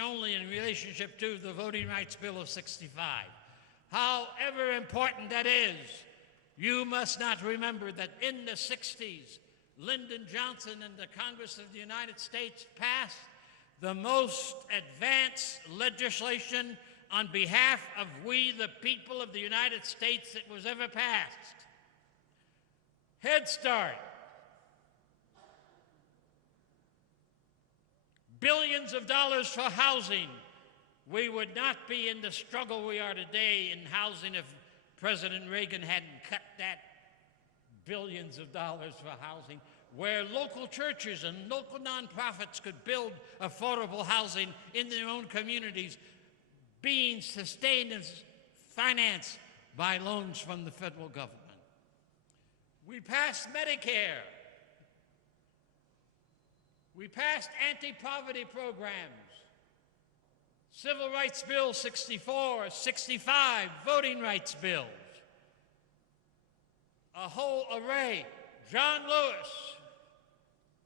seen only in relationship to the Voting Rights Bill of '65. However important that is, you must not remember that in the '60s, Lyndon Johnson and the Congress of the United States passed the most advanced legislation on behalf of we, the people of the United States, that was ever passed. Head Start. Billions of dollars for housing. We would not be in the struggle we are today in housing if President Reagan hadn't cut that billions of dollars for housing, where local churches and local nonprofits could build affordable housing in their own communities, being sustained and financed by loans from the federal government. We passed Medicare. We passed anti-poverty programs, Civil Rights Bill 64, 65, voting rights bills, a whole array. John Lewis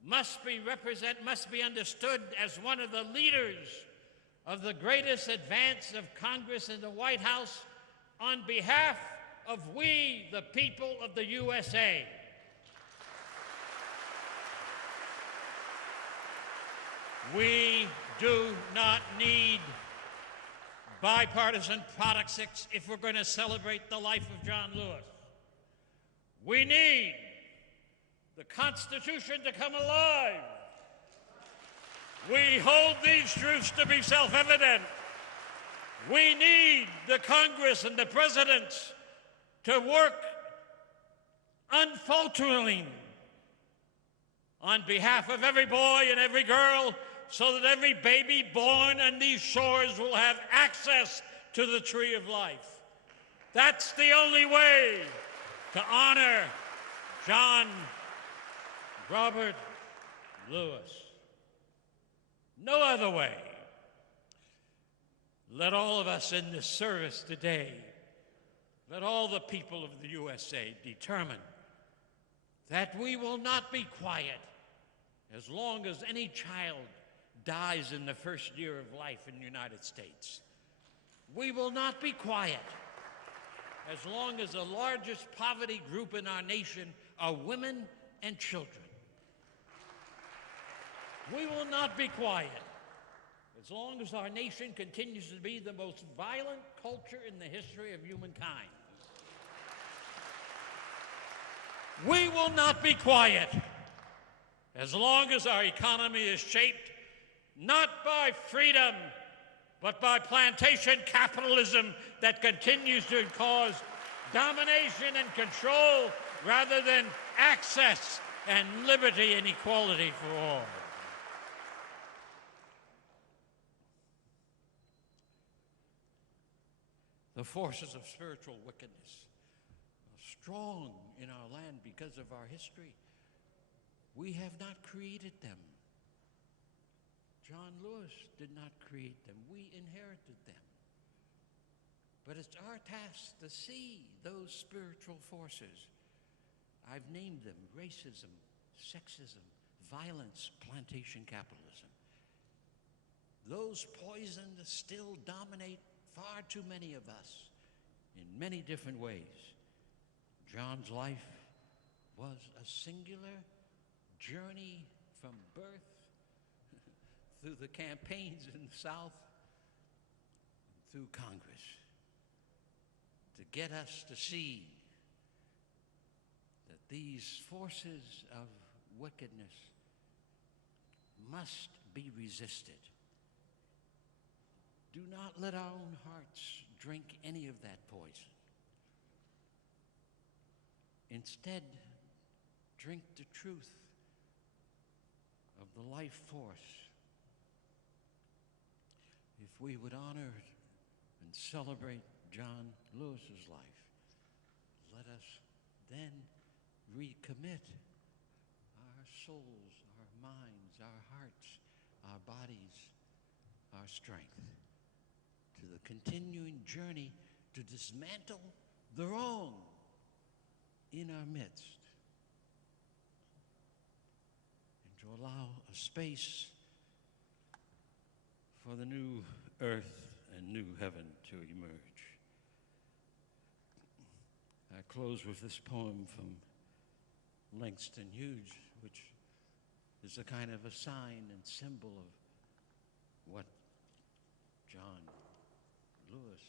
must be understood as one of the leaders of the greatest advance of Congress in the White House on behalf of we, the people of the USA. We do not need bipartisan politics if we're going to celebrate the life of John Lewis. We need the Constitution to come alive. We hold these truths to be self-evident. We need the Congress and the presidents to work unfalteringly on behalf of every boy and every girl, so that every baby born on these shores will have access to the tree of life. That's the only way to honor John Robert Lewis. No other way. Let all of us in this service today, let all the people of the USA determine that we will not be quiet as long as any child dies in the first year of life in the United States. We will not be quiet as long as the largest poverty group in our nation are women and children. We will not be quiet as long as our nation continues to be the most violent culture in the history of humankind. We will not be quiet as long as our economy is shaped not by freedom, but by plantation capitalism that continues to cause domination and control rather than access and liberty and equality for all. The forces of spiritual wickedness are strong in our land because of our history. We have not created them. John Lewis did not create them. We inherited them. But it's our task to see those spiritual forces. I've named them: racism, sexism, violence, plantation capitalism. Those poisons still dominate far too many of us in many different ways. John's life was a singular journey from birth through the campaigns in the South, through Congress, to get us to see that these forces of wickedness must be resisted. Do not let our own hearts drink any of that poison. Instead, drink the truth of the life force. If we would honor and celebrate John Lewis's life, let us then recommit our souls, our minds, our hearts, our bodies, our strength to the continuing journey to dismantle the wrong in our midst and to allow a space for the new earth and new heaven to emerge. I close with this poem from Langston Hughes, which is a kind of a sign and symbol of what John Lewis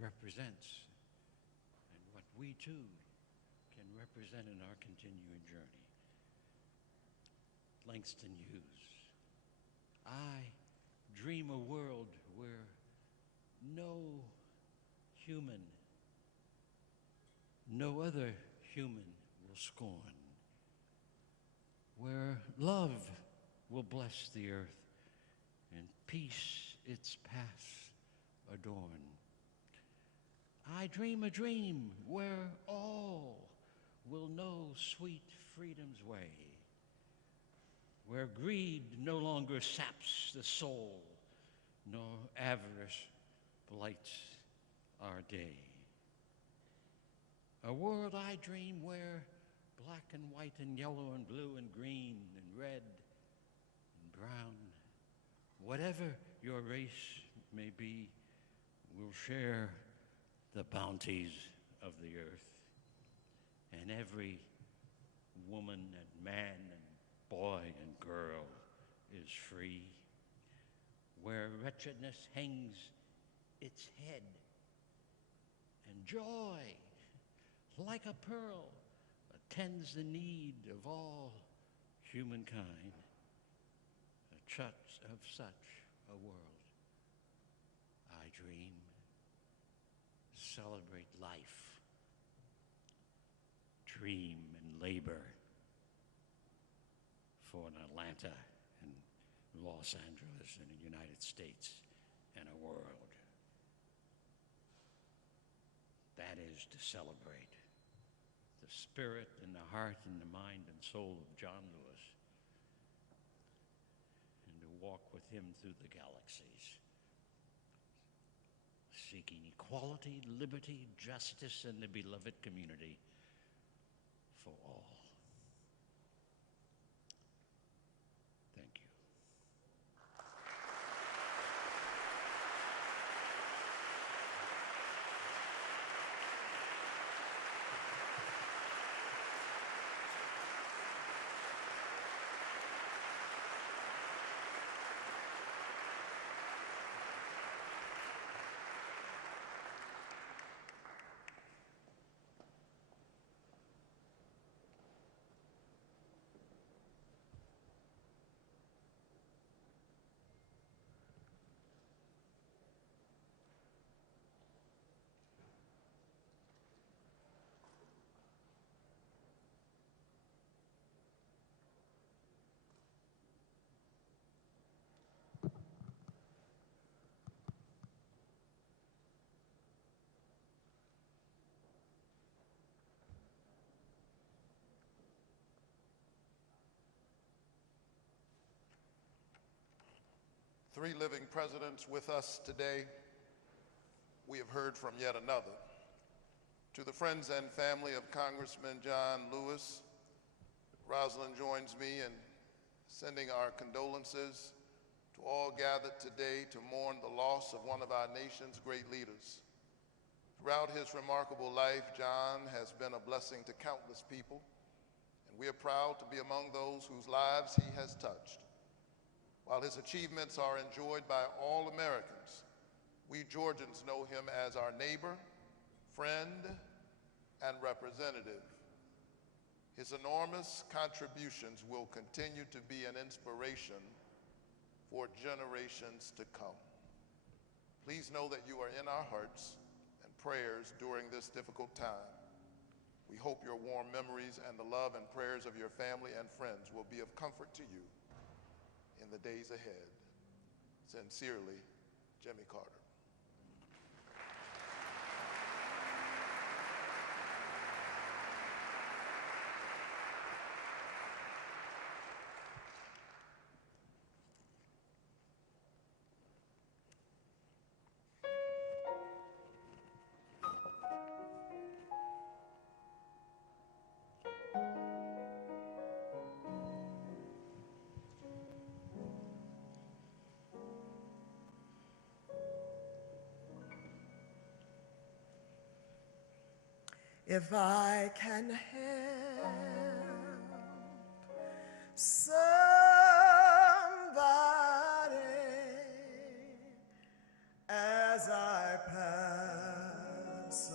represents and what we too can represent in our continuing journey. Langston Hughes. I dream a world where no human, no other human will scorn, where love will bless the earth and peace its paths adorn. I dream a dream where all will know sweet freedom's way, where greed no longer saps the soul, nor avarice blights our day. A world I dream where black and white and yellow and blue and green and red and brown, whatever your race may be, will share the bounties of the earth, and every woman and man and boy and girl is free, where wretchedness hangs its head and joy, like a pearl, attends the need of all humankind. Of such a world I dream. Celebrate life, dream and labor for an Atlanta and Los Angeles and the United States and a world. That is to celebrate the spirit and the heart and the mind and soul of John Lewis, and to walk with him through the galaxies, seeking equality, liberty, justice, and the beloved community for all. Thank you. Three living presidents with us today. We have heard from yet another. To the friends and family of Congressman John Lewis, Rosalind joins me in sending our condolences to all gathered today to mourn the loss of one of our nation's great leaders. Throughout his remarkable life, John has been a blessing to countless people, and we are proud to be among those whose lives he has touched. While his achievements are enjoyed by all Americans, we Georgians know him as our neighbor, friend, and representative. His enormous contributions will continue to be an inspiration for generations to come. Please know that you are in our hearts and prayers during this difficult time. We hope your warm memories and the love and prayers of your family and friends will be of comfort to you in the days ahead. Sincerely, Jimmy Carter. If I can help somebody as I pass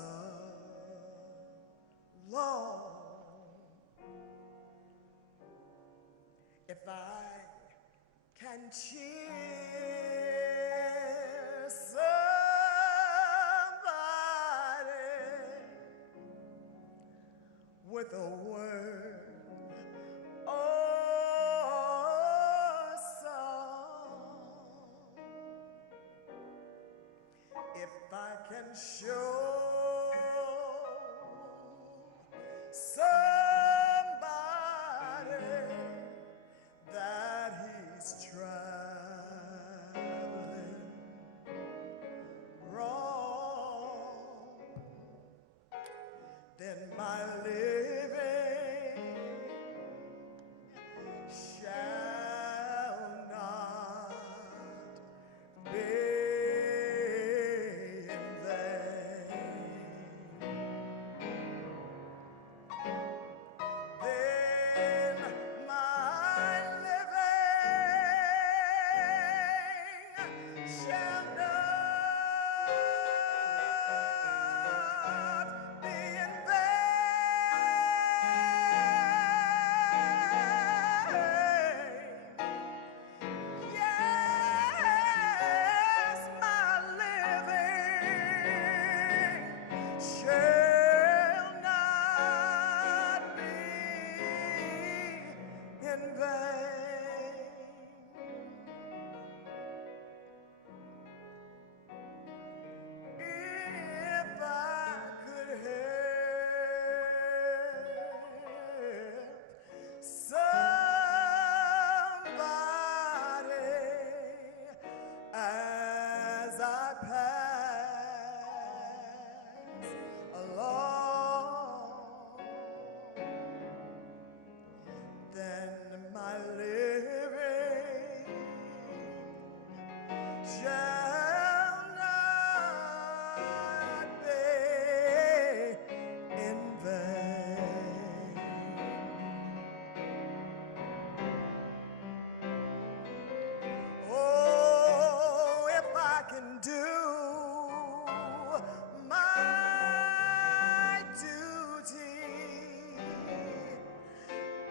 along, if I can cheer somebody with a word or song, if I can show somebody that he's traveling wrong, then my living shall not be in vain. Then my living shall not be in vain. Yes, my living shall not be in vain. If I could help somebody as I pass along, then my living shall not be in vain. Oh, if I can do my duty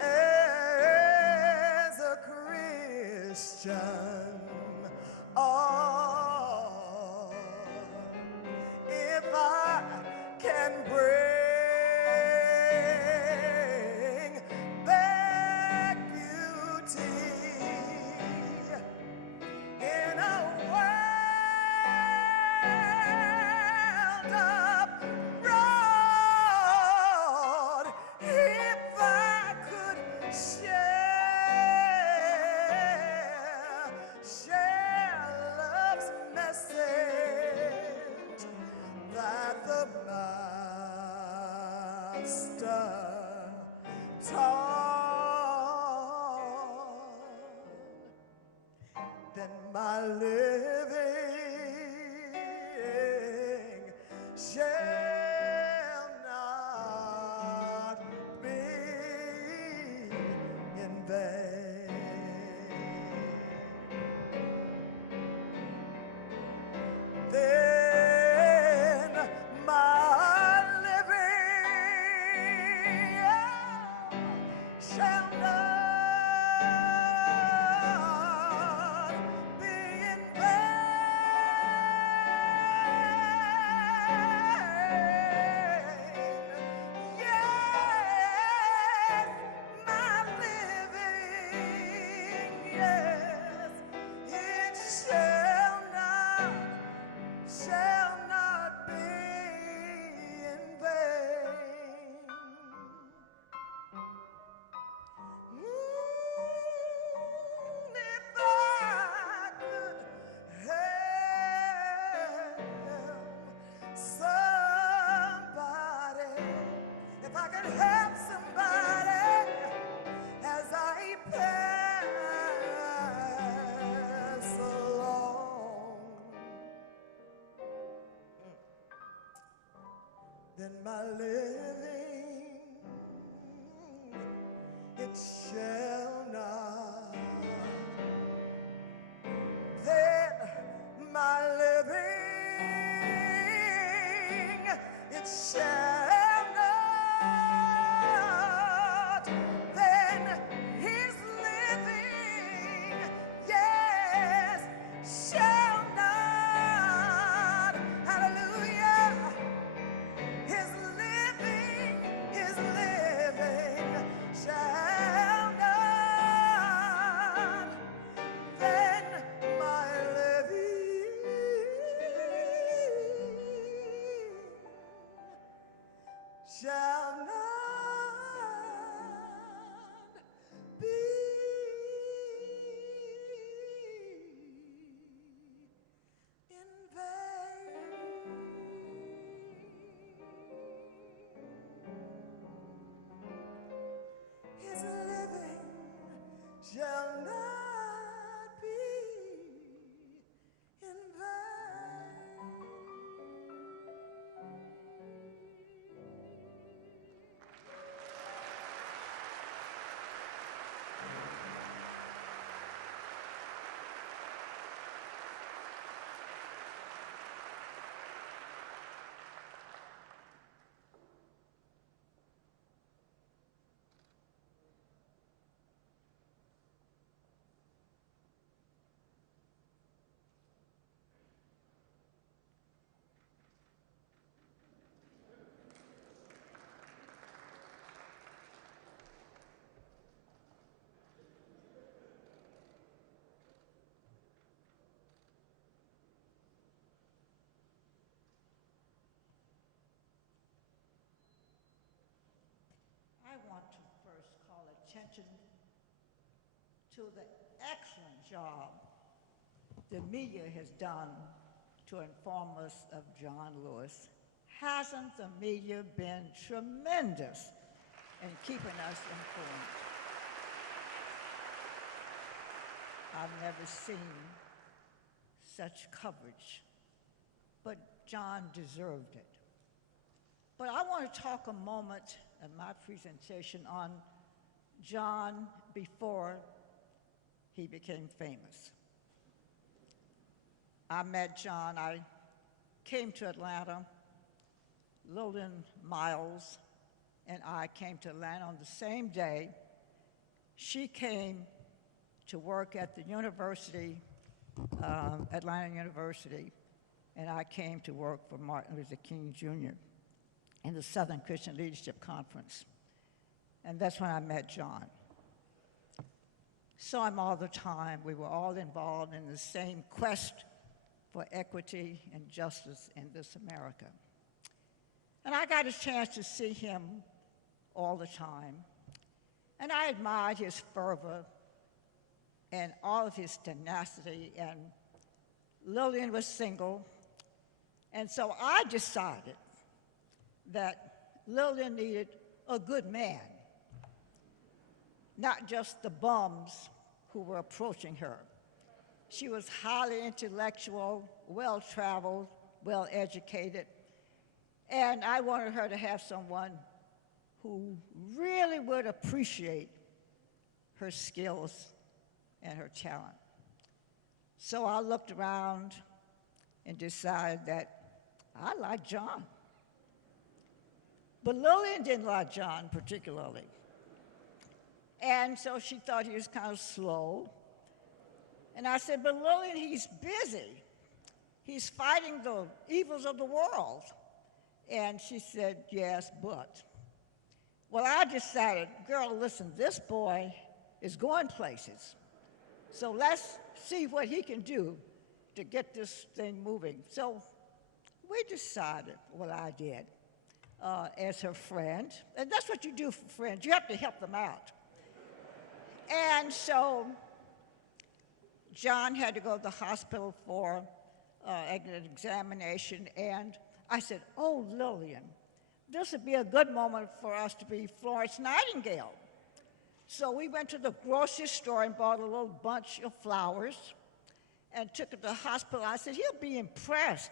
as a Christian, oh, if I can bring back beauty in a world abroad, if I could share love's message that the Master taught, then my living shall not be in vain. Then my living shall not be in vain. then my living, it shall not. Then my living, it shall not. Then his living, yes, shall not. Hallelujah. His living shall not. Then my living shall not be in vain. His living shall not be in vain. I want to first call attention to the excellent job the media has done to inform us of John Lewis. Hasn't the media been tremendous in keeping us informed? I've never seen such coverage, but John deserved it. But I want to talk a moment in my presentation on John before he became famous. I met John, I came to Atlanta. Lillian Miles and I came to Atlanta on the same day. She came to work at the university, Atlanta University, and I came to work for Martin Luther King Jr. in the Southern Christian Leadership Conference. And that's when I met John. Saw him all the time. We were all involved in the same quest for equity and justice in this America. And I got a chance to see him all the time. And I admired his fervor and all of his tenacity. And Lillian was single. And so I decided that Lillian needed a good man, not just the bums who were approaching her. She was highly intellectual, well-traveled, well-educated, and I wanted her to have someone who really would appreciate her skills and her talent. So I looked around and decided that I liked John. But Lillian didn't like John particularly. And so she thought he was kind of slow. And I said, but Lillian, he's busy. He's fighting the evils of the world. And she said, yes, but. Well, I decided, girl, listen, this boy is going places. So let's see what he can do to get this thing moving. So we decided what I did as her friend. And that's what you do for friends. You have to help them out. And so John had to go to the hospital for an examination, and I said, oh, Lillian, this would be a good moment for us to be Florence Nightingale. So we went to the grocery store and bought a little bunch of flowers and took it to the hospital. I said, he'll be impressed,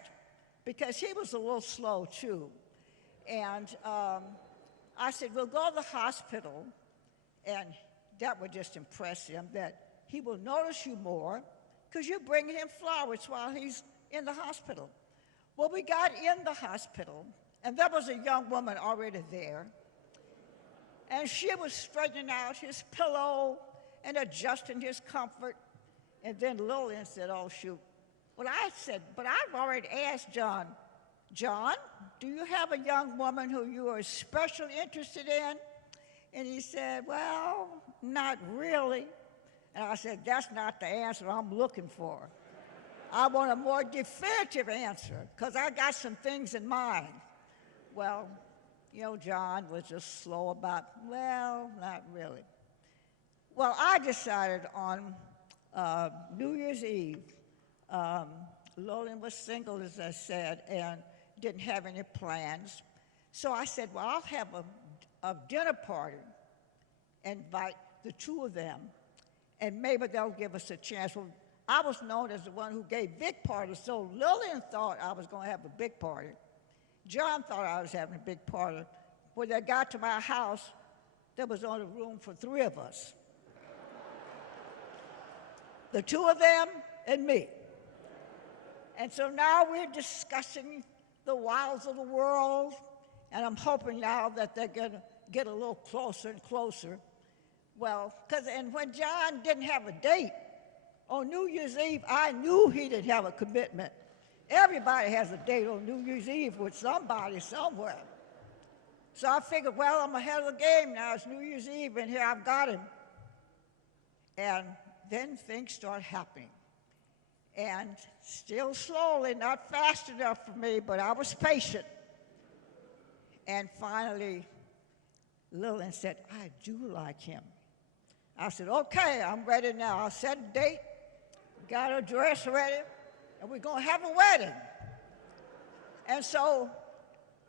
because he was a little slow, too. And I said, we'll go to the hospital, and that would just impress him, that he will notice you more because you're bringing him flowers while he's in the hospital. Well, we got in the hospital, and there was a young woman already there, and she was straightening out his pillow and adjusting his comfort. And then Lillian said, oh, shoot. Well, I said, but I've already asked John, do you have a young woman who you are especially interested in? And he said, well, not really. And I said, that's not the answer I'm looking for. I want a more definitive answer, because I got some things in mind. Well, you know, John was just slow about, well, not really. Well, I decided on New Year's Eve. Lillian was single, as I said, and didn't have any plans. So I said, well, I'll have a dinner party, invite the two of them, and maybe they'll give us a chance. Well, I was known as the one who gave big parties, so Lillian thought I was going to have a big party. John thought I was having a big party. When they got to my house, there was only room for 3 of us. The 2 of them and me. And so now we're discussing the wiles of the world, and I'm hoping now that they're going to get a little closer and closer. Well, and when John didn't have a date, on New Year's Eve, I knew he didn't have a commitment. Everybody has a date on New Year's Eve with somebody somewhere. So I figured, well, I'm ahead of the game now. It's New Year's Eve, and here I've got him. And then things start happening. And still slowly, not fast enough for me, but I was patient. And finally, Lillian said, I do like him. I said, okay, I'm ready now. I'll set a date, got a dress ready, and we're going to have a wedding. And so,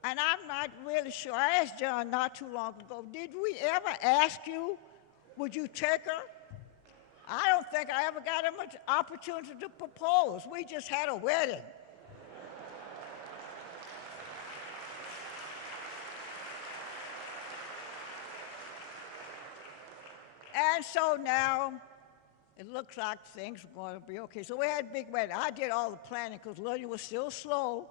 and I'm not really sure, I asked John not too long ago, did we ever ask you, would you take her? I don't think I ever got him an opportunity to propose. We just had a wedding. And so now it looks like things were going to be okay. So we had a big wedding. I did all the planning because Lillian was still slow.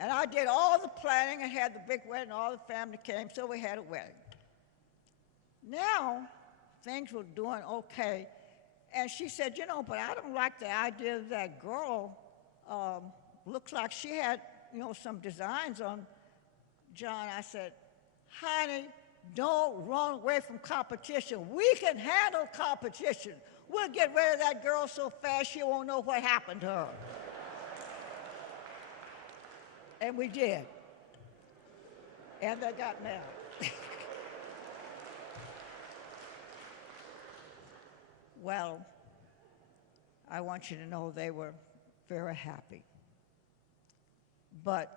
And I did all the planning and had the big wedding. All the family came, so we had a wedding. Now things were doing okay. And she said, you know, but I don't like the idea of that girl. Looks like she had, you know, some designs on John. I said, honey, don't run away from competition. We can handle competition. We'll get rid of that girl so fast she won't know what happened to her. And we did. And they got married. Well, I want you to know they were very happy. But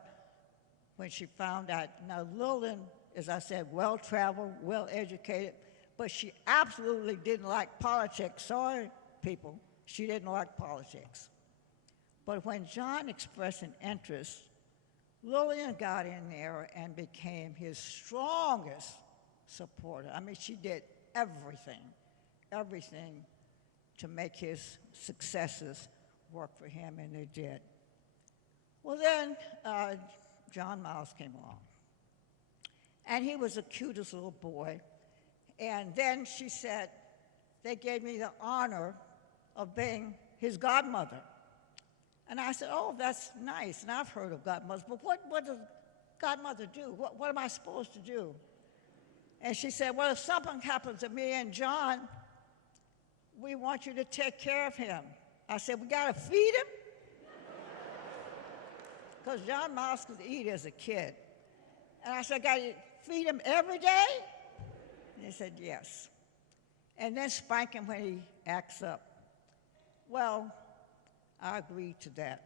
when she found out, now Lillian, as I said, well-traveled, well-educated, but she absolutely didn't like politics. Sorry, people, she didn't like politics. But when John expressed an interest, Lillian got in there and became his strongest supporter. I mean, she did everything to make his successes work for him, and they did. Well, then John Miles came along. And he was the cutest little boy. And then she said, they gave me the honor of being his godmother. And I said, oh, that's nice. And I've heard of godmothers, but what does godmother do? What am I supposed to do? And she said, well, if something happens to me and John, we want you to take care of him. I said, we got to feed him? Because John Miles could eat as a kid. And I said, I got to feed him every day? And he said, yes. And then spank him when he acts up. Well, I agreed to that.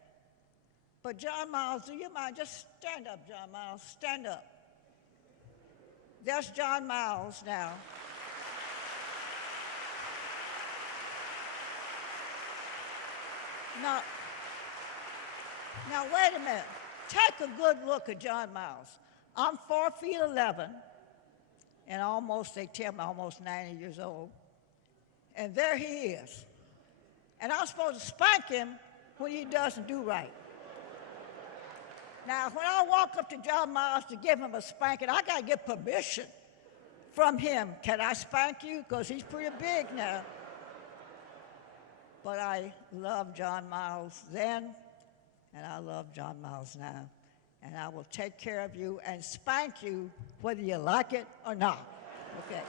But John Miles, do you mind? Just stand up, John Miles. Stand up. There's John Miles now. Now, wait a minute. Take a good look at John Miles. I'm 4'11", and almost, they tell me, almost 90 years old. And there he is. And I'm supposed to spank him when he doesn't do right. Now, when I walk up to John Miles to give him a spanking, I got to get permission from him. Can I spank you? Because he's pretty big now. But I love John Miles then, and I love John Miles now. And I will take care of you and spank you whether you like it or not. Okay.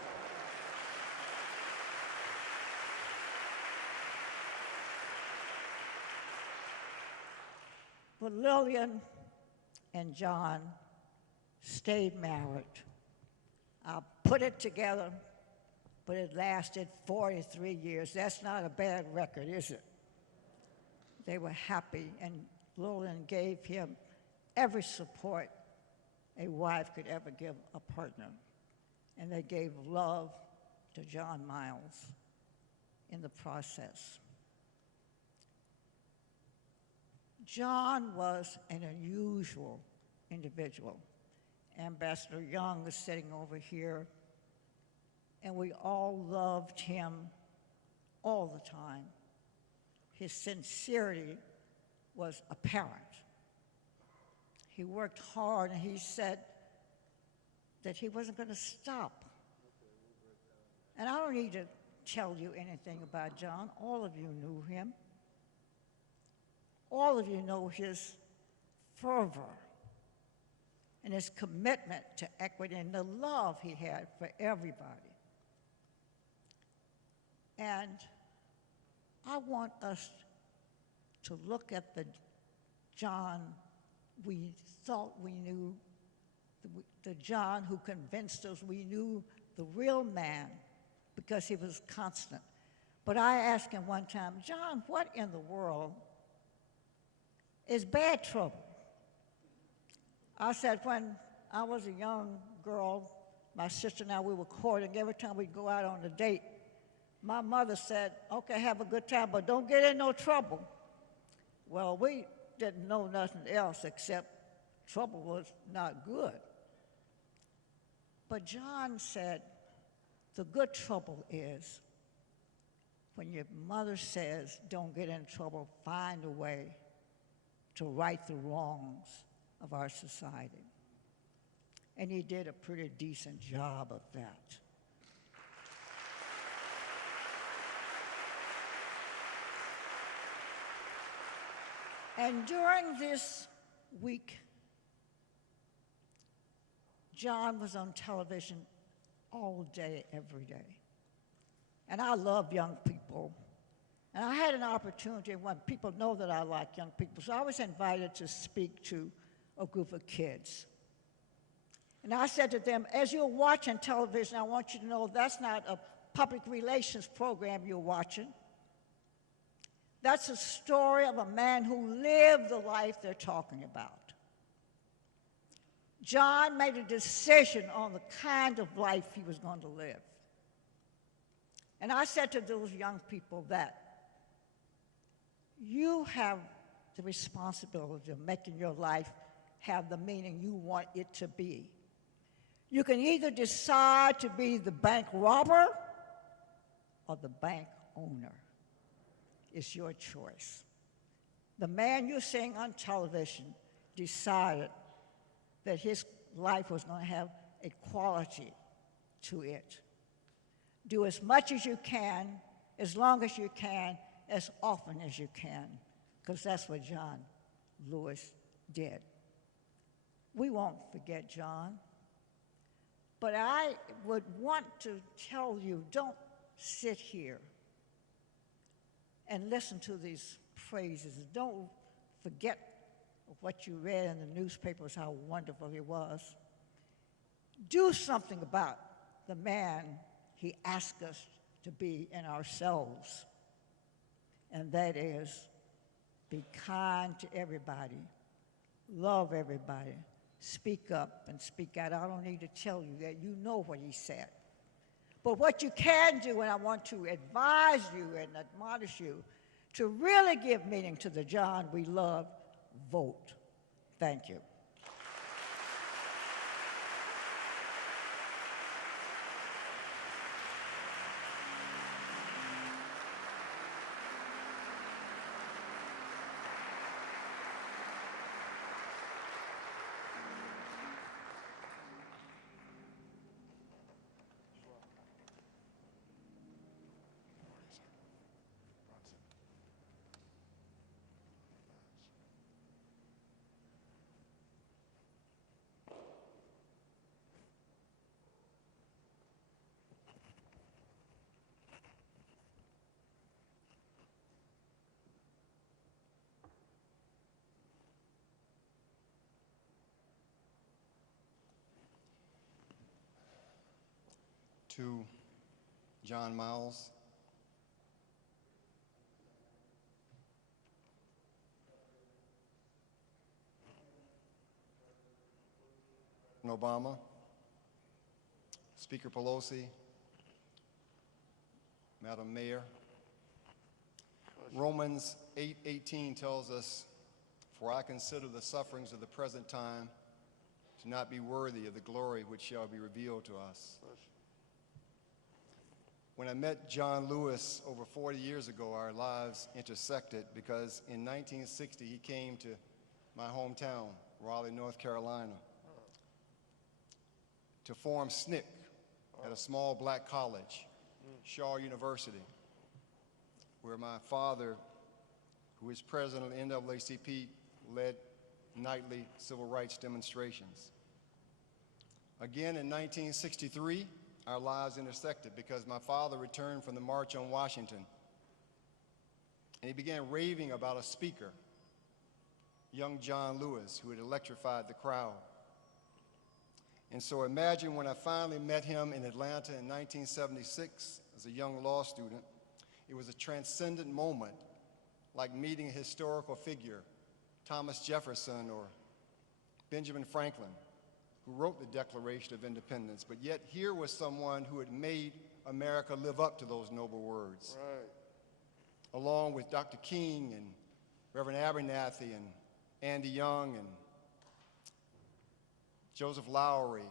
But Lillian and John stayed married. I put it together, but it lasted 43 years. That's not a bad record, is it? They were happy, and Lillian gave him every support a wife could ever give a partner. And they gave love to John Miles in the process. John was an unusual individual. Ambassador Young is sitting over here, and we all loved him all the time. His sincerity was apparent. He worked hard, and he said that he wasn't going to stop. And I don't need to tell you anything about John. All of you knew him. All of you know his fervor and his commitment to equity and the love he had for everybody. And I want us to look at the John we thought we knew, the John who convinced us we knew the real man because he was constant. But I asked him one time, John, what in the world is bad trouble? I said, when I was a young girl, my sister and I, we were courting. Every time we'd go out on a date, my mother said, okay, have a good time, but don't get in no trouble. Well, we didn't know nothing else except trouble was not good. But John said, the good trouble is when your mother says, don't get in trouble, find a way to right the wrongs of our society. And he did a pretty decent job of that. And during this week, John was on television all day, every day. And I love young people. And I had an opportunity when people know that I like young people. So I was invited to speak to a group of kids. And I said to them, as you're watching television, I want you to know that's not a public relations program you're watching. That's a story of a man who lived the life they're talking about. John made a decision on the kind of life he was going to live. And I said to those young people that you have the responsibility of making your life have the meaning you want it to be. You can either decide to be the bank robber or the bank owner. It's your choice. The man you're seeing on television decided that his life was going to have a quality to it. Do as much as you can, as long as you can, as often as you can, because that's what John Lewis did. We won't forget John, but I would want to tell you, don't sit here and listen to these phrases. Don't forget what you read in the newspapers, how wonderful he was. Do something about the man he asked us to be in ourselves, and that is be kind to everybody, love everybody, speak up and speak out. I don't need to tell you that. You know what he said. But what you can do, and I want to advise you and admonish you to really give meaning to the John we love, vote. Thank you. to John Miles, Obama, Speaker Pelosi, Madam Mayor. Romans 8:18 tells us, "For I consider the sufferings of the present time to not be worthy of the glory which shall be revealed to us." When I met John Lewis over 40 years ago, our lives intersected because in 1960 he came to my hometown, Raleigh, North Carolina, to form SNCC at a small black college, Shaw University, where my father, who is president of the NAACP, led nightly civil rights demonstrations. Again, in 1963, our lives intersected because my father returned from the March on Washington, and he began raving about a speaker, young John Lewis, who had electrified the crowd. And so imagine when I finally met him in Atlanta in 1976 as a young law student, it was a transcendent moment, like meeting a historical figure, Thomas Jefferson or Benjamin Franklin, who wrote the Declaration of Independence. But yet here was someone who had made America live up to those noble words. Right. Along with Dr. King and Reverend Abernathy and Andy Young and Joseph Lowry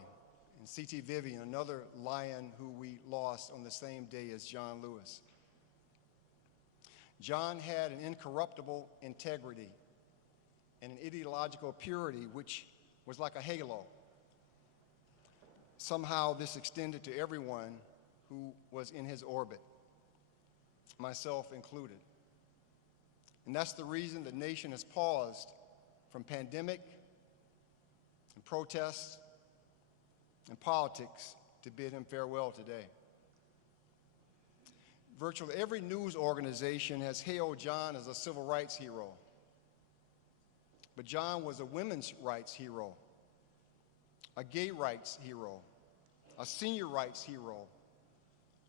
and C.T. Vivian, another lion who we lost on the same day as John Lewis. John had an incorruptible integrity and an ideological purity which was like a halo. Somehow this extended to everyone who was in his orbit, myself included. And that's the reason the nation has paused from pandemic and protests and politics to bid him farewell today. Virtually every news organization has hailed John as a civil rights hero. But John was a women's rights hero, a gay rights hero, a senior rights hero,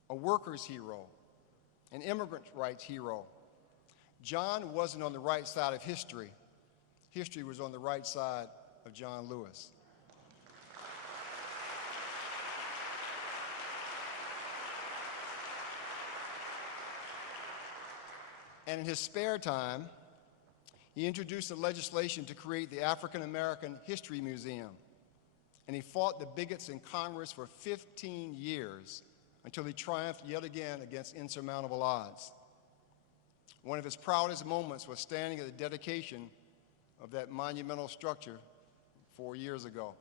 a workers' hero, an immigrant rights hero. John wasn't on the right side of history. History was on the right side of John Lewis. And in his spare time, he introduced the legislation to create the African American History Museum. And he fought the bigots in Congress for 15 years until he triumphed yet again against insurmountable odds. One of his proudest moments was standing at the dedication of that monumental structure 4 years ago.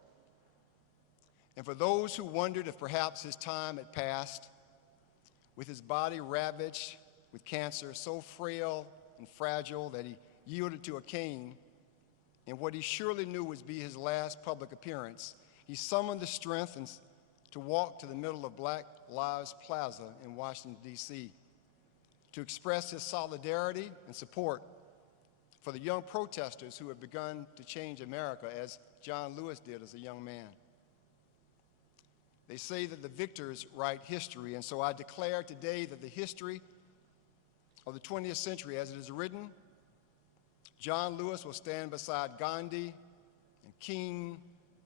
And for those who wondered if perhaps his time had passed, with his body ravaged with cancer, so frail and fragile that he yielded to a cane, in what he surely knew would be his last public appearance, he summoned the strength to walk to the middle of Black Lives Plaza in Washington, D.C., to express his solidarity and support for the young protesters who have begun to change America, as John Lewis did as a young man. They say that the victors write history, and so I declare today that the history of the 20th century, as it is written, John Lewis will stand beside Gandhi and King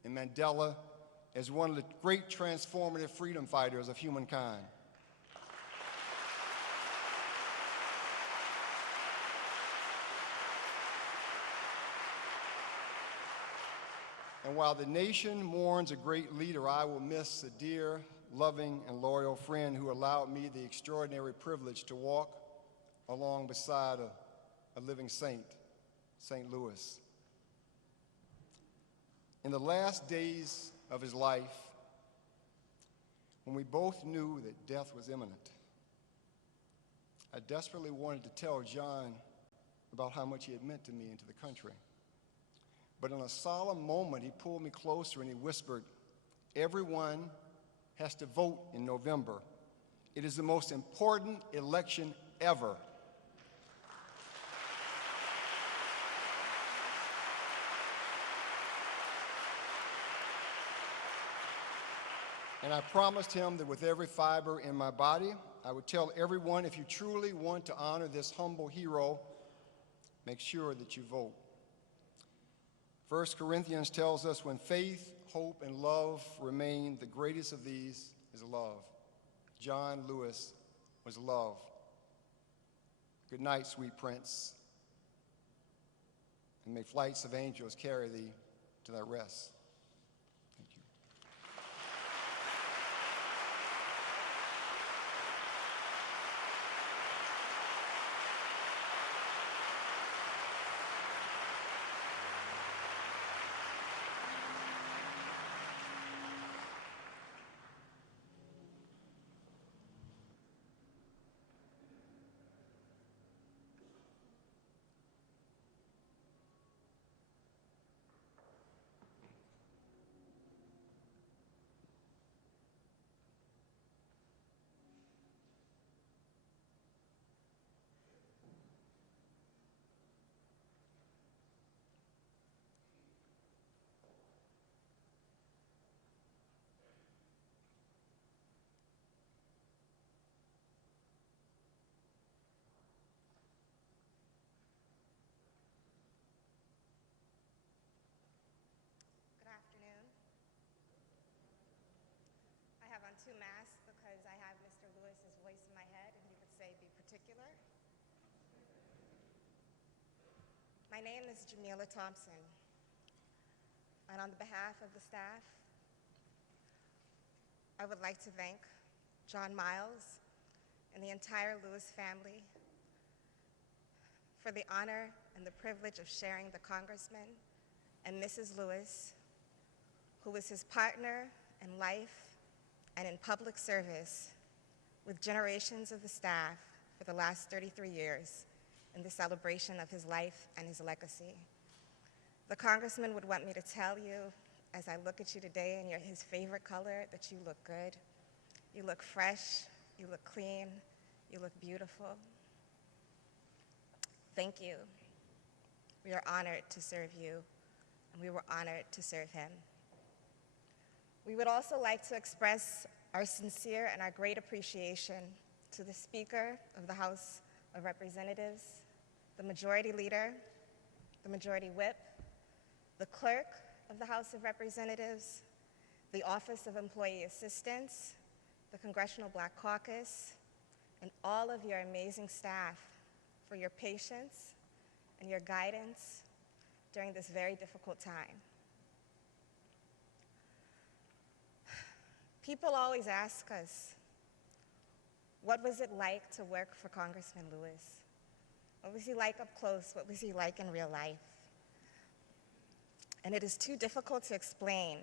and Mandela as one of the great transformative freedom fighters of humankind. And while the nation mourns a great leader, I will miss a dear, loving, and loyal friend who allowed me the extraordinary privilege to walk along beside a living saint, St. Louis. In the last days of his life, when we both knew that death was imminent, I desperately wanted to tell John about how much he had meant to me and to the country. But in a solemn moment, he pulled me closer and he whispered, "Everyone has to vote in November. It is the most important election ever." And I promised him that with every fiber in my body, I would tell everyone, if you truly want to honor this humble hero, make sure that you vote. 1 Corinthians tells us when faith, hope, and love remain, the greatest of these is love. John Lewis was love. Good night, sweet prince, and may flights of angels carry thee to thy rest. Thank you. Good afternoon. I have on two masks because I have Mr. Lewis's voice in my head and he would say, be particular. My name is Jamila Thompson, and on behalf of the staff, I would like to thank John Miles and the entire Lewis family for the honor and the privilege of sharing the Congressman and Mrs. Lewis, who was his partner in life and in public service with generations of the staff for the last 33 years in the celebration of his life and his legacy. The Congressman would want me to tell you, as I look at you today in his favorite color, that you look good, you look fresh, you look clean, you look beautiful. Thank you. We are honored to serve you, and we were honored to serve him. We would also like to express our sincere and our great appreciation to the Speaker of the House of Representatives, the Majority Leader, the Majority Whip, the Clerk of the House of Representatives, the Office of Employee Assistance, the Congressional Black Caucus, and all of your amazing staff for your patience and your guidance during this very difficult time. People always ask us, what was it like to work for Congressman Lewis? What was he like up close? What was he like in real life? And it is too difficult to explain,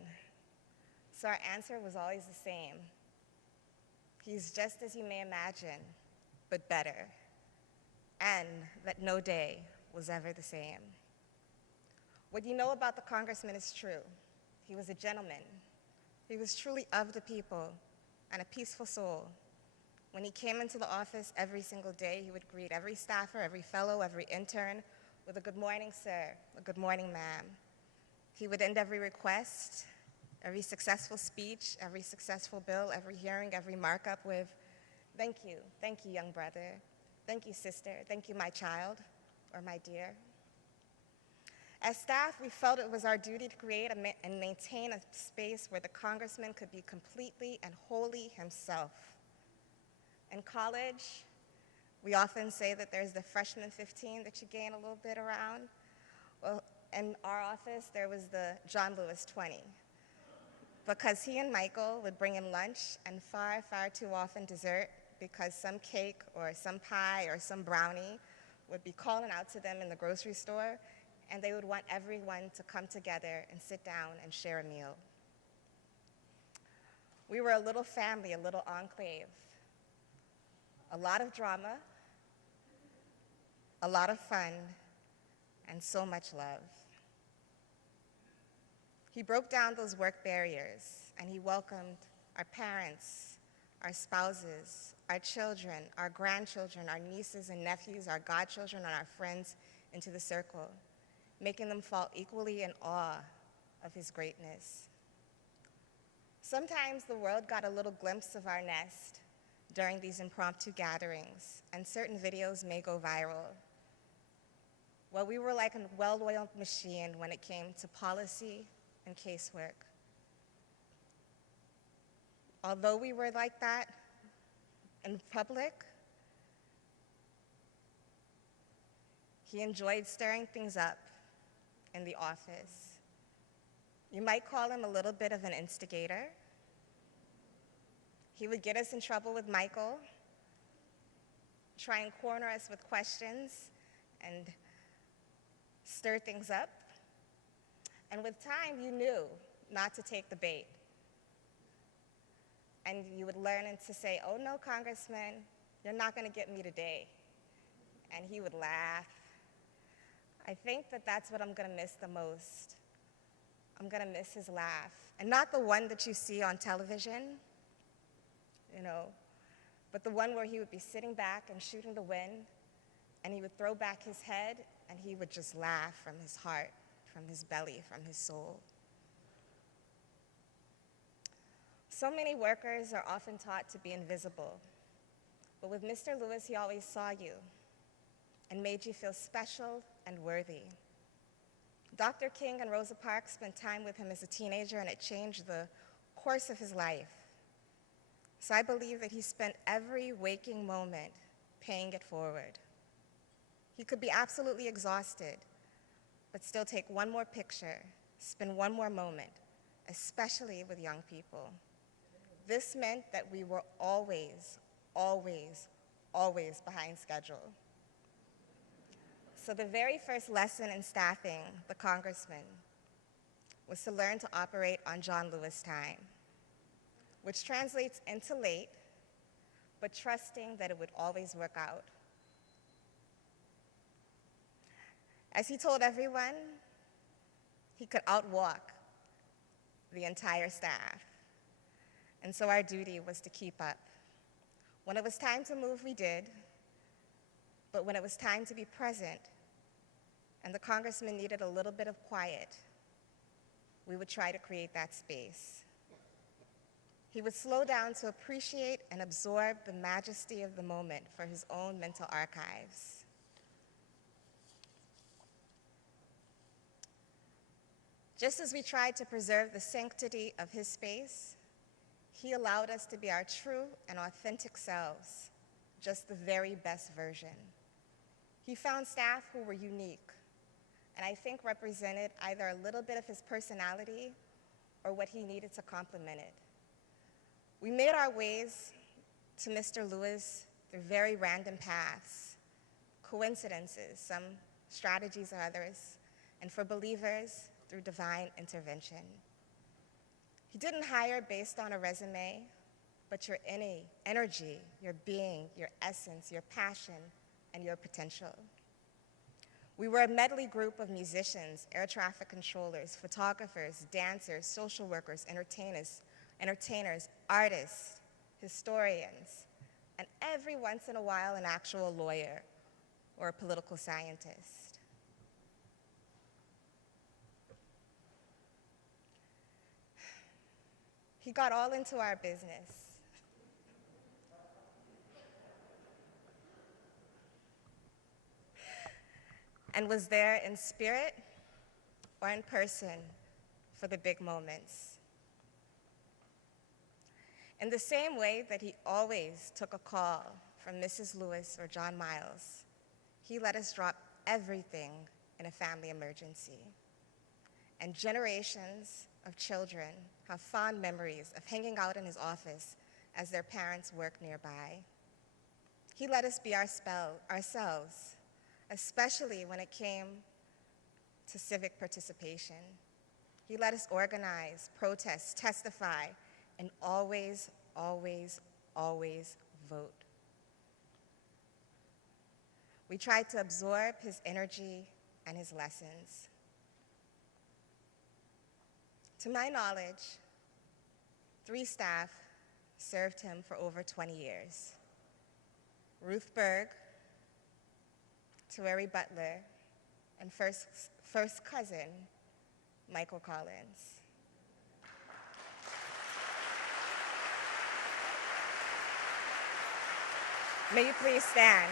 so our answer was always the same. He's just as you may imagine, but better, and that no day was ever the same. What you know about the Congressman is true. He was a gentleman. He was truly of the people and a peaceful soul. When he came into the office every single day, he would greet every staffer, every fellow, every intern with a good morning, sir, a good morning, ma'am. He would end every request, every successful speech, every successful bill, every hearing, every markup with, thank you, young brother, thank you, sister, thank you, my child, or my dear. As staff, we felt it was our duty to create and maintain a space where the Congressman could be completely and wholly himself. In college, we often say that there's the freshman 15 that you gain a little bit around. Well, in our office, there was the John Lewis 20, because he and Michael would bring in lunch and far, far too often dessert, because some cake or some pie or some brownie would be calling out to them in the grocery store, and they would want everyone to come together and sit down and share a meal. We were a little family, a little enclave. A lot of drama, a lot of fun, and so much love. He broke down those work barriers, and he welcomed our parents, our spouses, our children, our grandchildren, our nieces and nephews, our godchildren, and our friends into the circle, making them fall equally in awe of his greatness. Sometimes the world got a little glimpse of our nest during these impromptu gatherings, and certain videos may go viral. Well, we were like a well-oiled machine when it came to policy and casework. Although we were like that in public, he enjoyed stirring things up in the office. You might call him a little bit of an instigator. He would get us in trouble with Michael, try and corner us with questions, and stir things up. And with time, you knew not to take the bait. And you would learn to say, "Oh no, Congressman, you're not going to get me today." And he would laugh. I think that that's what I'm going to miss the most. I'm going to miss his laugh. And not the one that you see on television, but the one where he would be sitting back and shooting the wind, and he would throw back his head, and he would just laugh from his heart, from his belly, from his soul. So many workers are often taught to be invisible, but with Mr. Lewis, he always saw you and made you feel special and worthy. Dr. King and Rosa Parks spent time with him as a teenager, and it changed the course of his life. So I believe that he spent every waking moment paying it forward. He could be absolutely exhausted, but still take one more picture, spend one more moment, especially with young people. This meant that we were always, always, always behind schedule. So the very first lesson in staffing the congressman was to learn to operate on John Lewis time, which translates into late, but trusting that it would always work out. As he told everyone, he could outwalk the entire staff. And so our duty was to keep up. When it was time to move, we did. But when it was time to be present, and the congressman needed a little bit of quiet, we would try to create that space. He would slow down to appreciate and absorb the majesty of the moment for his own mental archives. Just as we tried to preserve the sanctity of his space, he allowed us to be our true and authentic selves, just the very best version. He found staff who were unique, and I think represented either a little bit of his personality or what he needed to complement it. We made our ways to Mr. Lewis through very random paths, coincidences, some strategies or others, and for believers, through divine intervention. He didn't hire based on a resume, but your energy, your being, your essence, your passion, and your potential. We were a medley group of musicians, air traffic controllers, photographers, dancers, social workers, entertainers, artists, historians, and every once in a while an actual lawyer or a political scientist. He got all into our business. And was there in spirit or in person for the big moments. In the same way that he always took a call from Mrs. Lewis or John Miles, he let us drop everything in a family emergency. And generations of children have fond memories of hanging out in his office as their parents worked nearby. He let us be ourselves, especially when it came to civic participation. He let us organize, protest, testify, and always, always, always vote. We tried to absorb his energy and his lessons. To my knowledge, 3 staff served him for over 20 years. Ruth Berg, Tueri Butler, and first cousin, Michael Collins. May you please stand.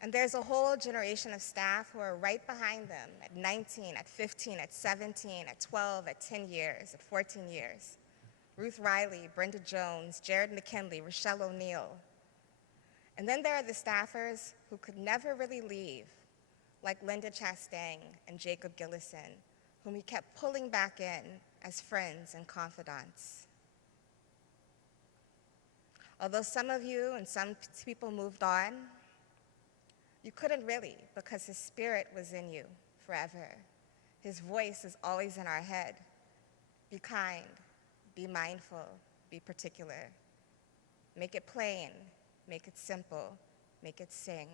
And there's a whole generation of staff who are right behind them at 19, at 15, at 17, at 12, at 10 years, at 14 years. Ruth Riley, Brenda Jones, Jared McKinley, Rochelle O'Neill. And then there are the staffers who could never really leave, like Linda Chastain and Jacob Gillison, whom he kept pulling back in as friends and confidants. Although some of you and some people moved on, you couldn't really, because his spirit was in you forever. His voice is always in our head. Be kind, be mindful, be particular. Make it plain, make it simple, make it sing.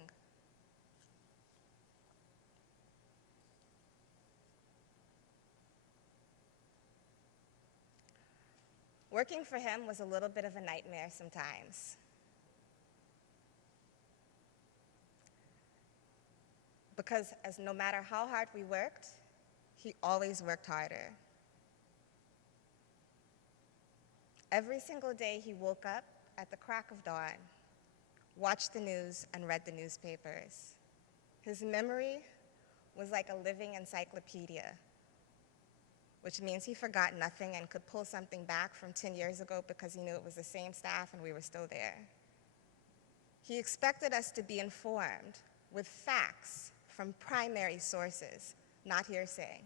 Working for him was a little bit of a nightmare sometimes. Because as no matter how hard we worked, he always worked harder. Every single day he woke up at the crack of dawn, watched the news, and read the newspapers. His memory was like a living encyclopedia, which means he forgot nothing and could pull something back from 10 years ago because he knew it was the same staff and we were still there. He expected us to be informed with facts from primary sources, not hearsay.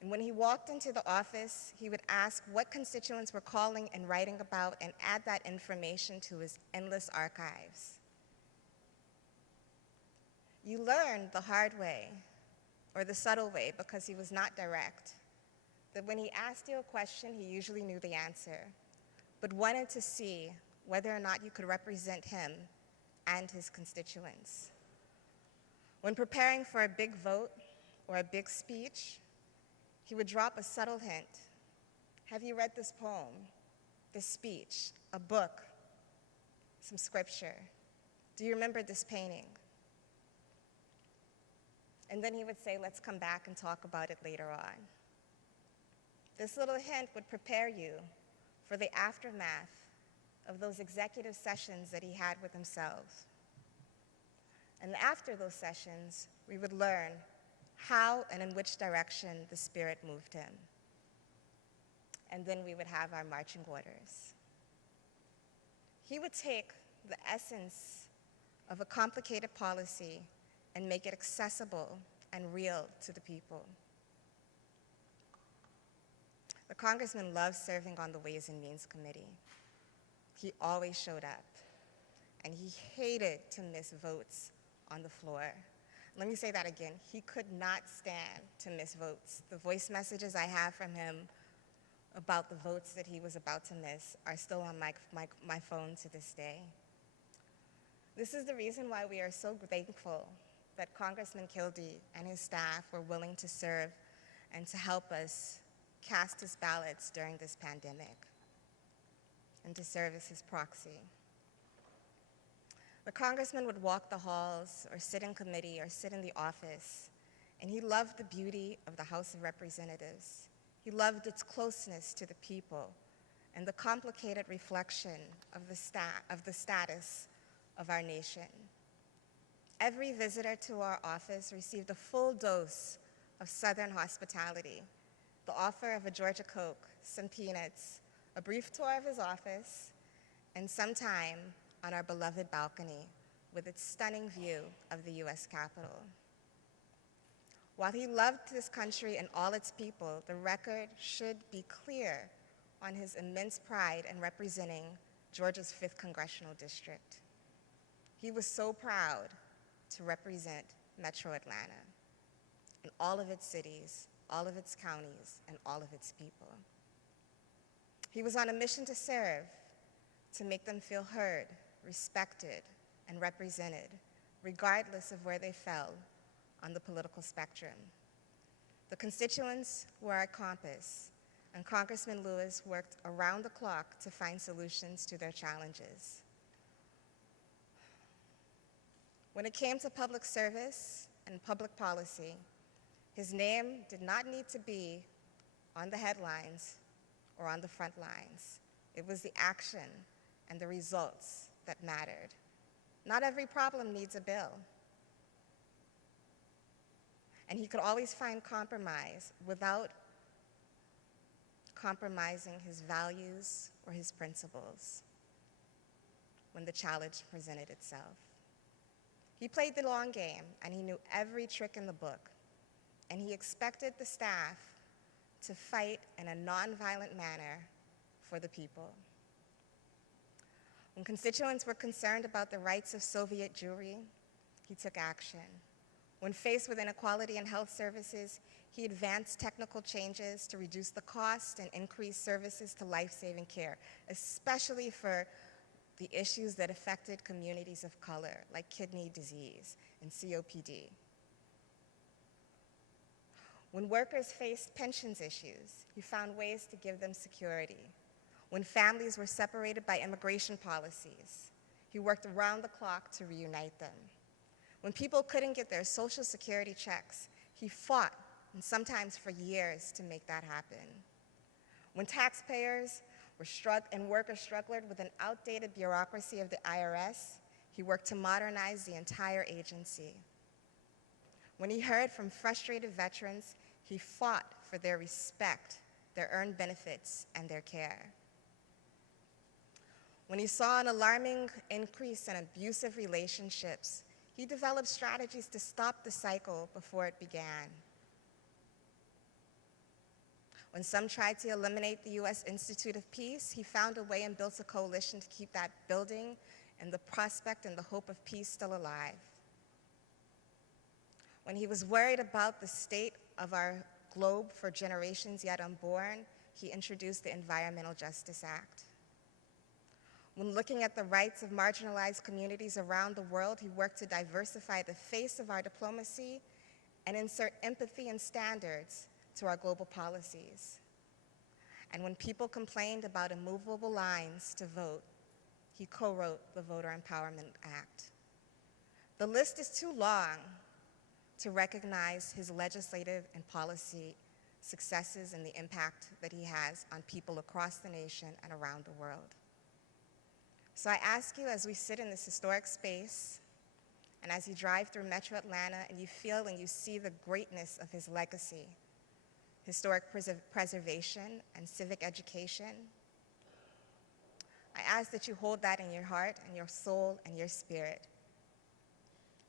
And when he walked into the office, he would ask what constituents were calling and writing about and add that information to his endless archives. You learned the hard way, or the subtle way, because he was not direct, that when he asked you a question, he usually knew the answer, but wanted to see whether or not you could represent him and his constituents. When preparing for a big vote or a big speech, he would drop a subtle hint. Have you read this poem, this speech, a book, some scripture? Do you remember this painting? And then he would say, let's come back and talk about it later on. This little hint would prepare you for the aftermath of those executive sessions that he had with himself. And after those sessions, we would learn how and in which direction the Spirit moved him. And then we would have our marching orders. He would take the essence of a complicated policy and make it accessible and real to the people. The congressman loved serving on the Ways and Means Committee. He always showed up, and he hated to miss votes on the floor. Let me say that again. He could not stand to miss votes. The voice messages I have from him about the votes that he was about to miss are still on my phone to this day. This is the reason why we are so thankful that Congressman Kildee and his staff were willing to serve and to help us cast his ballots during this pandemic and to serve as his proxy. The congressman would walk the halls or sit in committee or sit in the office, and he loved the beauty of the House of Representatives. He loved its closeness to the people and the complicated reflection of the status of our nation. Every visitor to our office received a full dose of Southern hospitality, the offer of a Georgia Coke, some peanuts, a brief tour of his office, and some time on our beloved balcony with its stunning view of the US Capitol. While he loved this country and all its people, the record should be clear on his immense pride in representing Georgia's 5th Congressional District. He was so proud to represent Metro Atlanta and all of its cities, all of its counties, and all of its people. He was on a mission to serve, to make them feel heard, respected, and represented, regardless of where they fell on the political spectrum. The constituents were our compass, and Congressman Lewis worked around the clock to find solutions to their challenges. When it came to public service and public policy, his name did not need to be on the headlines or on the front lines. It was the action and the results that mattered. Not every problem needs a bill. And he could always find compromise without compromising his values or his principles when the challenge presented itself. He played the long game, and he knew every trick in the book, and he expected the staff to fight in a nonviolent manner for the people. When constituents were concerned about the rights of Soviet Jewry, he took action. When faced with inequality in health services, he advanced technical changes to reduce the cost and increase services to life-saving care, especially for the issues that affected communities of color, like kidney disease and COPD. When workers faced pensions issues, he found ways to give them security. When families were separated by immigration policies, he worked around the clock to reunite them. When people couldn't get their Social Security checks, he fought, and sometimes for years, to make that happen. When taxpayers and workers struggled with an outdated bureaucracy of the IRS, he worked to modernize the entire agency. When he heard from frustrated veterans, he fought for their respect, their earned benefits, and their care. When he saw an alarming increase in abusive relationships, he developed strategies to stop the cycle before it began. When some tried to eliminate the U.S. Institute of Peace, he found a way and built a coalition to keep that building and the prospect and the hope of peace still alive. When he was worried about the state of our globe for generations yet unborn, he introduced the Environmental Justice Act. When looking at the rights of marginalized communities around the world, he worked to diversify the face of our diplomacy and insert empathy and standards to our global policies. And when people complained about immovable lines to vote, he co-wrote the Voter Empowerment Act. The list is too long to recognize his legislative and policy successes and the impact that he has on people across the nation and around the world. So I ask you, as we sit in this historic space, and as you drive through Metro Atlanta and you feel and you see the greatness of his legacy, historic preservation and civic education, I ask that you hold that in your heart and your soul and your spirit.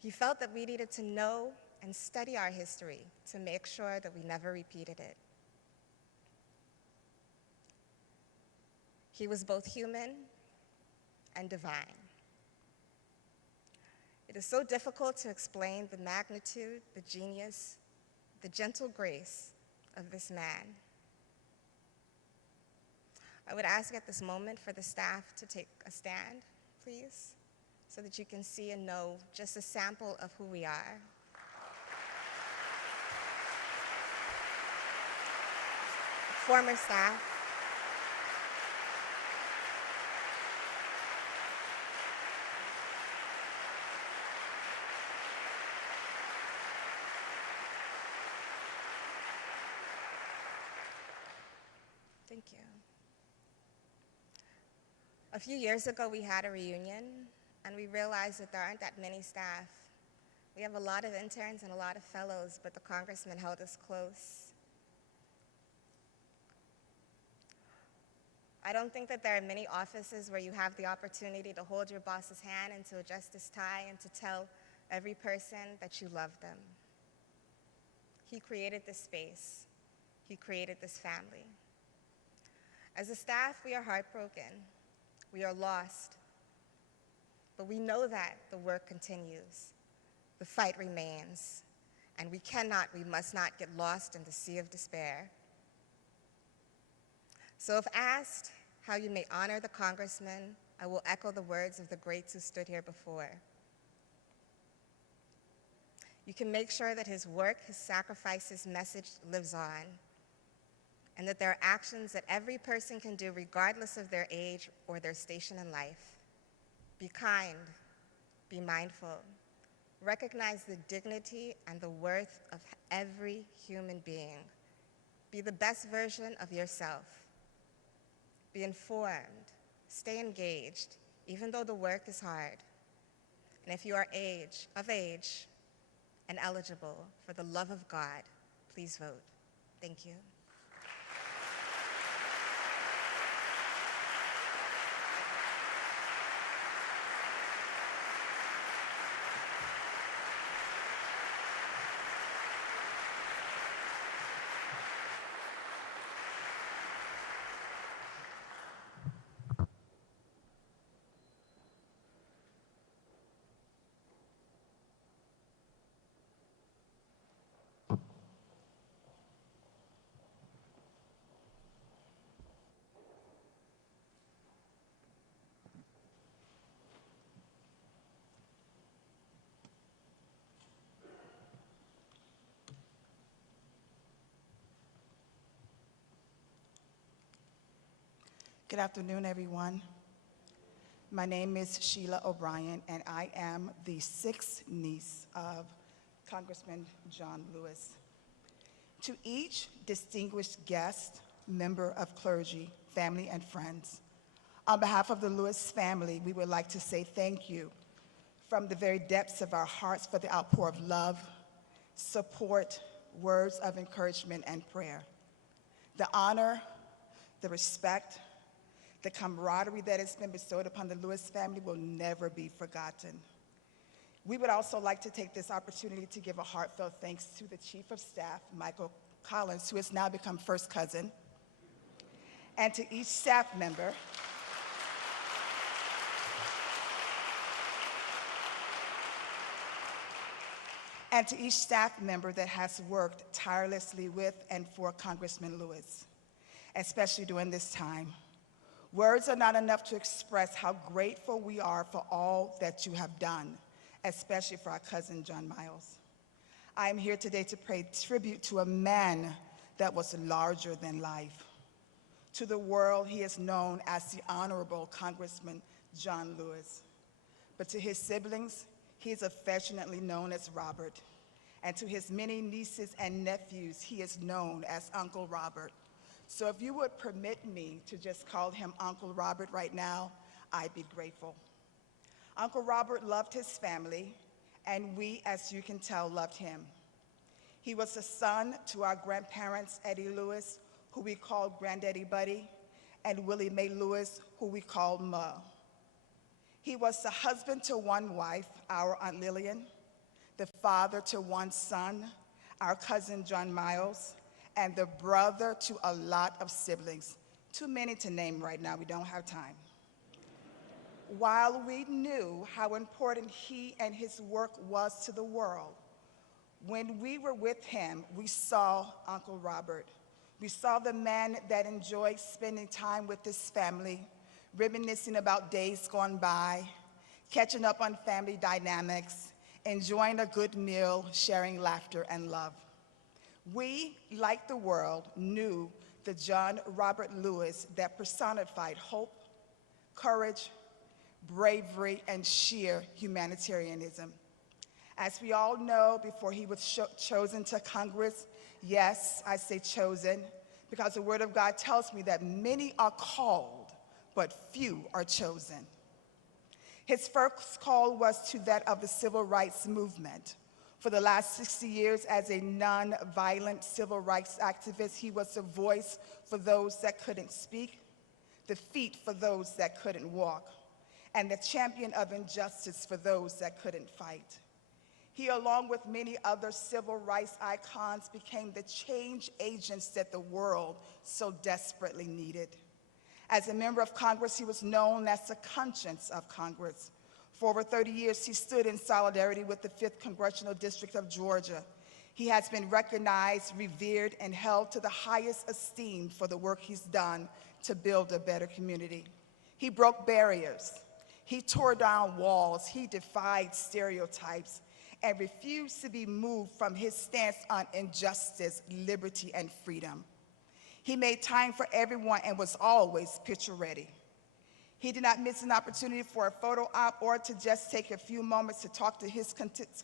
He felt that we needed to know and study our history to make sure that we never repeated it. He was both human and divine. It is so difficult to explain the magnitude, the genius, the gentle grace of this man. I would ask at this moment for the staff to take a stand, please, so that you can see and know just a sample of who we are. Former staff, thank you. A few years ago, we had a reunion, and we realized that there aren't that many staff. We have a lot of interns and a lot of fellows, but the congressman held us close. I don't think that there are many offices where you have the opportunity to hold your boss's hand and to adjust his tie and to tell every person that you love them. He created this space. He created this family. As a staff, we are heartbroken. We are lost. But we know that the work continues. The fight remains. And we must not get lost in the sea of despair. So if asked how you may honor the congressman, I will echo the words of the greats who stood here before. You can make sure that his work, his sacrifice, his message lives on. and that there are actions that every person can do regardless of their age or their station in life. Be kind, be mindful, recognize the dignity and the worth of every human being. Be the best version of yourself. Be informed, stay engaged, even though the work is hard. And if you are of age and eligible, for the love of God, please vote. Thank you. Good afternoon, everyone. My name is Sheila O'Brien, and I am the sixth niece of Congressman John Lewis. To each distinguished guest, member of clergy, family, and friends, on behalf of the Lewis family, we would like to say thank you from the very depths of our hearts for the outpour of love, support, words of encouragement, and prayer. The honor, the respect, the camaraderie that has been bestowed upon the Lewis family will never be forgotten. We would also like to take this opportunity to give a heartfelt thanks to the Chief of Staff, Michael Collins, who has now become first cousin, and to each staff member that has worked tirelessly with and for Congressman Lewis, especially during this time. Words are not enough to express how grateful we are for all that you have done, especially for our cousin, John Miles. I am here today to pay tribute to a man that was larger than life. To the world, he is known as the Honorable Congressman John Lewis. But to his siblings, he is affectionately known as Robert. And to his many nieces and nephews, he is known as Uncle Robert. So if you would permit me to just call him Uncle Robert right now, I'd be grateful. Uncle Robert loved his family, and we, as you can tell, loved him. He was the son to our grandparents, Eddie Lewis, who we called Granddaddy Buddy, and Willie Mae Lewis, who we called Ma. He was the husband to one wife, our Aunt Lillian, the father to one son, our cousin John Miles, and the brother to a lot of siblings. Too many to name right now, we don't have time. While we knew how important he and his work was to the world, when we were with him, we saw Uncle Robert. We saw the man that enjoyed spending time with his family, reminiscing about days gone by, catching up on family dynamics, enjoying a good meal, sharing laughter and love. We, like the world, knew the John Robert Lewis that personified hope, courage, bravery, and sheer humanitarianism. As we all know, before he was chosen to Congress, yes, I say chosen, because the Word of God tells me that many are called, but few are chosen. His first call was to that of the civil rights movement. For the last 60 years, as a non-violent civil rights activist, he was the voice for those that couldn't speak, the feet for those that couldn't walk, and the champion of injustice for those that couldn't fight. He, along with many other civil rights icons, became the change agents that the world so desperately needed. As a member of Congress, he was known as the conscience of Congress. For over 30 years, he stood in solidarity with the 5th Congressional District of Georgia. He has been recognized, revered, and held to the highest esteem for the work he's done to build a better community. He broke barriers. He tore down walls. He defied stereotypes and refused to be moved from his stance on injustice, liberty, and freedom. He made time for everyone and was always picture ready. He did not miss an opportunity for a photo op or to just take a few moments to talk to his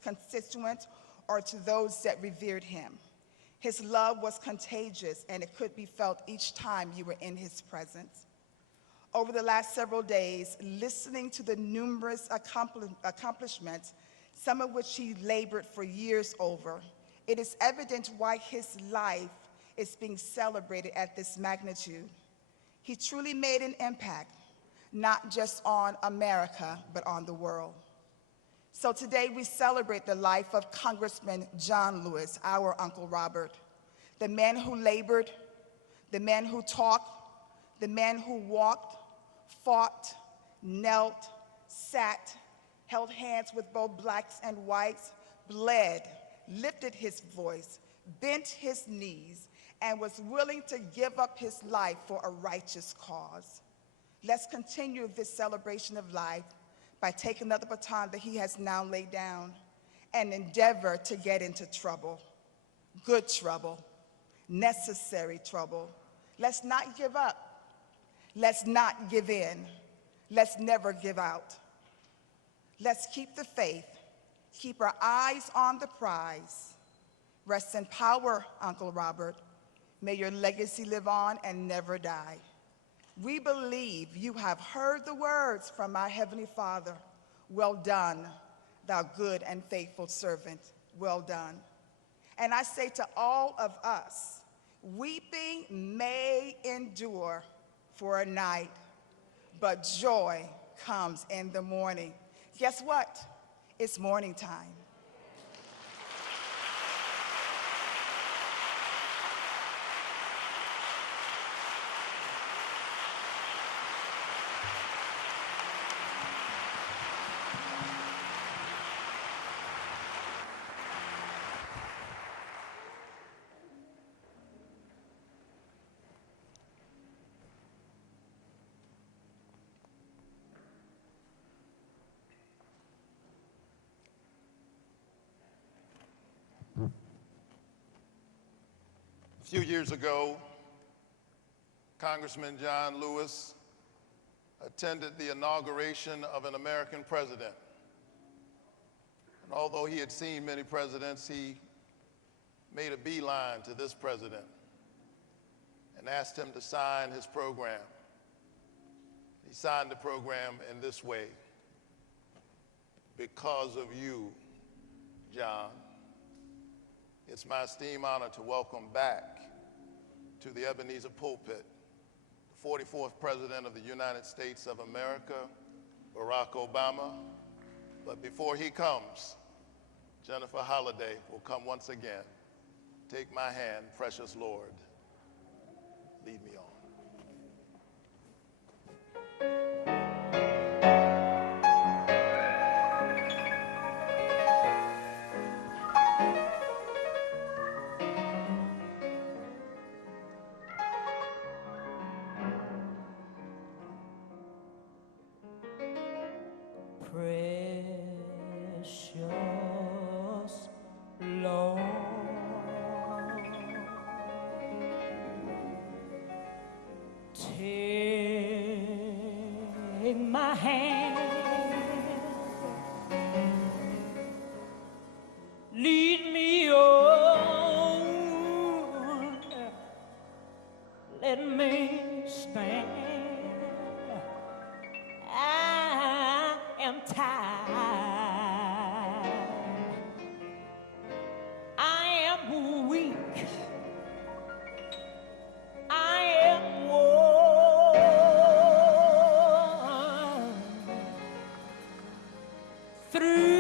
constituents or to those that revered him. His love was contagious, and it could be felt each time you were in his presence. Over the last several days, listening to the numerous accomplishments, some of which he labored for years over, it is evident why his life is being celebrated at this magnitude. He truly made an impact, not just on America, but on the world. So today we celebrate the life of Congressman John Lewis, our Uncle Robert, the man who labored, the man who talked, the man who walked, fought, knelt, sat, held hands with both blacks and whites, bled, lifted his voice, bent his knees, and was willing to give up his life for a righteous cause. Let's continue this celebration of life by taking up the baton that he has now laid down and endeavor to get into trouble, good trouble, necessary trouble. Let's not give up. Let's not give in. Let's never give out. Let's keep the faith, keep our eyes on the prize. Rest in power, Uncle Robert. May your legacy live on and never die. We believe you have heard the words from our Heavenly Father. Well done, thou good and faithful servant. Well done. And I say to all of us, weeping may endure for a night, but joy comes in the morning. Guess what? It's morning time. A few years ago, Congressman John Lewis attended the inauguration of an American president. And although he had seen many presidents, he made a beeline to this president and asked him to sign his program. He signed the program in this way: because of you, John, it's my esteemed honor to welcome back to the Ebenezer pulpit the 44th President of the United States of America, Barack Obama. But before he comes, Jennifer Holliday will come once again. Take my hand, precious Lord. Lead me on. Precious Lord, take my hand, lead me on, let me stand. I am tired, I am weak, I am worn through